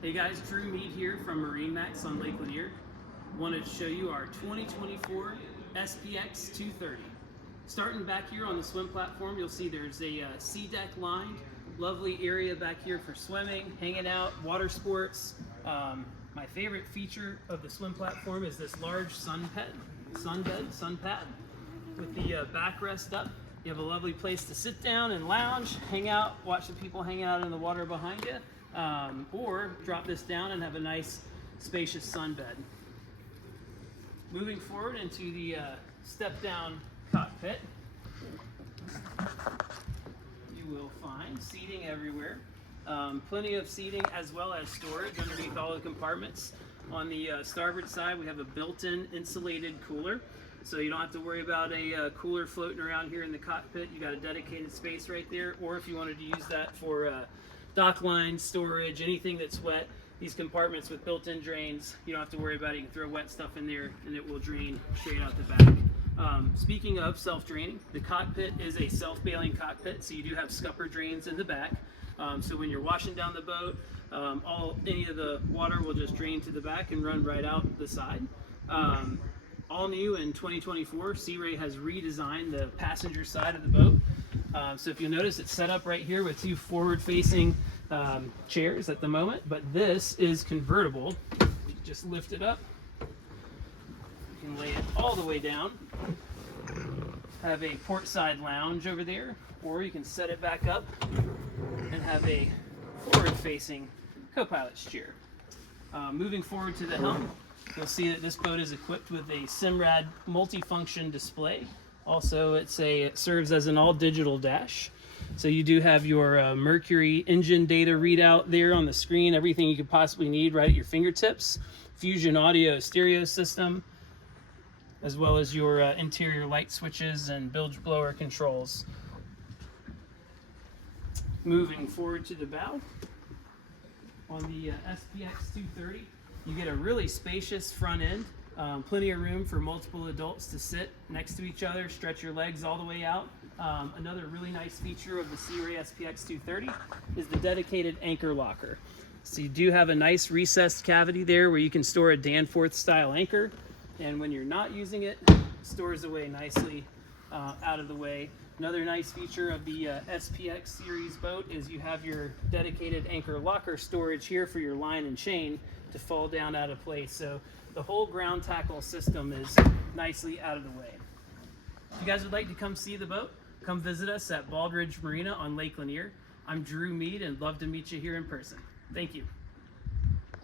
Hey guys, Drew Mead here from MarineMax on Lake Lanier. Wanted to show you our 2024 SPX 230. Starting back here on the swim platform, you'll see there's a sea deck lined, lovely area back here for swimming, hanging out, water sports. My favorite feature of the swim platform is this large sun pad with the backrest up. You have a lovely place to sit down and lounge, hang out, watch the people hang out in the water behind you, or drop this down and have a nice spacious sunbed. Moving forward into the step down cockpit, you will find seating everywhere. Plenty of seating as well as storage underneath all the compartments. On the starboard side, we have a built-in insulated cooler, so you don't have to worry about a cooler floating around here in the cockpit. You got a dedicated space right there, or if you wanted to use that for dock line storage, anything that's wet, these compartments with built-in drains, you don't have to worry about it. You can throw wet stuff in there and it will drain straight out the back. Speaking of self-draining, the cockpit is a self-bailing cockpit, so you do have scupper drains in the back. So when you're washing down the boat, any of the water will just drain to the back and run right out the side. All new in 2024, Sea Ray has redesigned the passenger side of the boat. So if you'll notice, it's set up right here with two forward-facing chairs at the moment, but this is convertible. You just lift it up. You can lay it all the way down. Have a port side lounge over there, or you can set it back up and have a forward-facing co-pilot's chair. Moving forward to the helm, you'll see that this boat is equipped with a Simrad multifunction display. Also, it serves as an all-digital dash. So you do have your Mercury engine data readout there on the screen, everything you could possibly need right at your fingertips. Fusion audio stereo system, as well as your interior light switches and bilge blower controls. Moving forward to the bow, on the SPX 230, you get a really spacious front end. Plenty of room for multiple adults to sit next to each other, stretch your legs all the way out. Another really nice feature of the Sea Ray SPX 230 is the dedicated anchor locker. So you do have a nice recessed cavity there where you can store a Danforth style anchor, and when you're not using it, it stores away nicely out of the way. Another nice feature of the SPX series boat is you have your dedicated anchor locker storage here for your line and chain to fall down out of place. So the whole ground tackle system is nicely out of the way. If you guys would like to come see the boat, come visit us at Baldridge Marina on Lake Lanier. I'm Drew Mead and love to meet you here in person. Thank you.